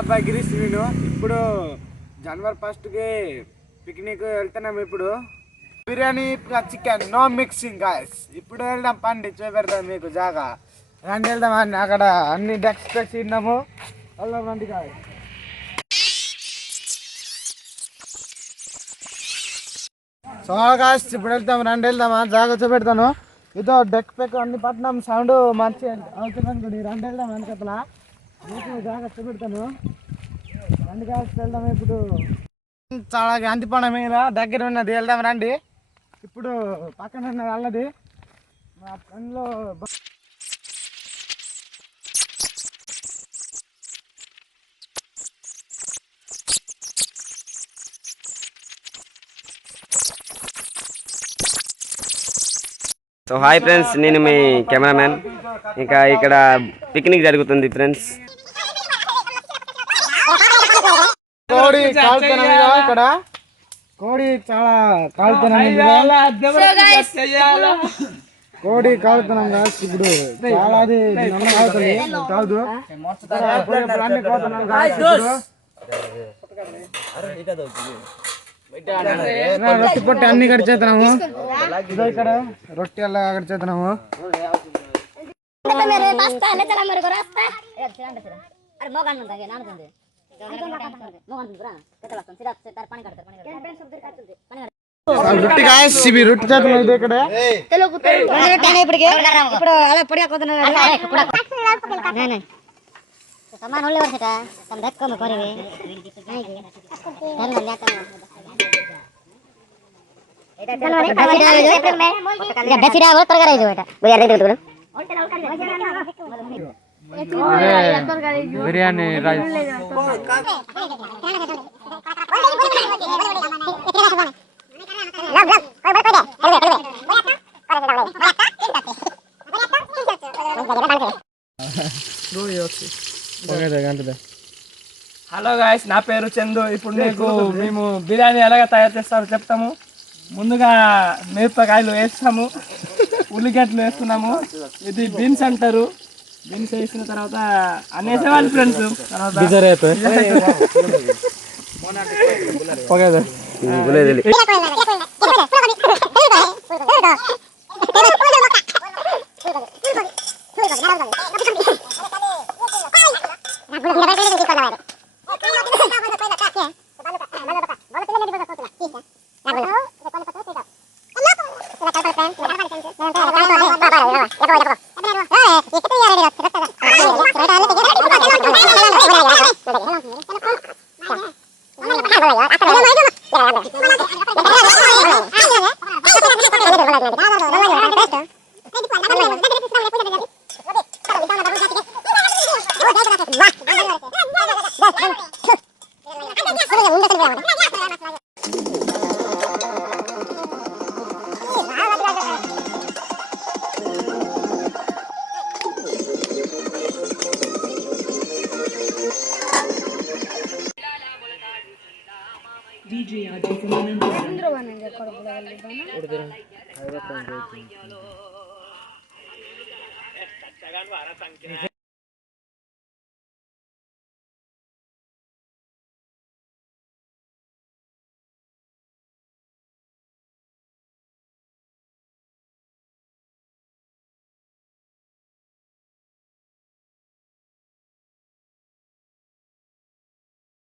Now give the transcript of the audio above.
అబ్బాయి గిరీష్ నేను ఇప్పుడు జనవరి 1 కి పిక్నిక్ వెళ్తున్నాము. ఇప్పుడు biryani chicken no mixing guys. ఇప్పుడు వెళ్దాం, పండి చూపెడతాం మీకు జాగా రండి వెళ్దాం. అక్కడ అన్ని డెక్స్ తిన్నాము, వెళ్దాం రండి గాయస్. సో గాయస్ ఇప్పుడు వెళ్తాం, రండి వెళ్దామా, జాగా చూపెడతాను. ఇదో డెక్ పెక్ అన్ని పట్టినాం, సౌండ్ మంచి అవుతుంది. రండి వెళ్దాం వెనకట్లా మీకు జాగా చూపెడతాను. రండి గాయస్ వెళ్దాం. ఇప్పుడు చాలా గాంతిపోవడం మీద దగ్గర ఉన్నది, వెళ్దాం రండి. ఇప్పుడు పక్కన ఉన్నది వెళ్ళది మా ఫ్రెండ్లో. సో హాయ్ ఫ్రెండ్స్, నేను మీ కెమెరామ్యాన్. ఇంకా ఇక్కడ పిక్నిక్ జరుగుతుంది ఫ్రెండ్స్. కోడి కాలుతున్నాం, ఇక్కడ కోడి చాలా కాలుతున్నాం, కోడి కాలుతున్నాం గాయస్. ఇప్పుడు చాలా అది కాదు అన్ని కోతున్నాం గాయస్. రొట్టె పొట్టి అన్ని కట్ చేస్తున్నాము, ఇక్కడ రొట్టె అలా కట్ చేస్తున్నాము. రొట్టె గాయస్, ఇవి రొట్టె చేస్తున్నాం. ఇది ఇక్కడ सामान होले वर्षटा तम धक्क में करबे नहीं के धन में लेता एटा जनवरी में या बेसिरा हो तरकारी जो एटा बुझा दे दो బిర్యానీ రైస్ హలో గాయస్, నా పేరు చందు. ఇప్పుడు మేము బిర్యానీ ఎలాగ తయారు చేస్తారో చెప్తాము. ముందుగా మిరపకాయలు వేస్తాము, ఉల్లిగడ్డలు వేస్తున్నాము. ఇది బీన్స్ అంటారు. బీన్స్ వేసిన తర్వాత అనేసేవాళ్ళు ఫ్రెండ్స్. DJ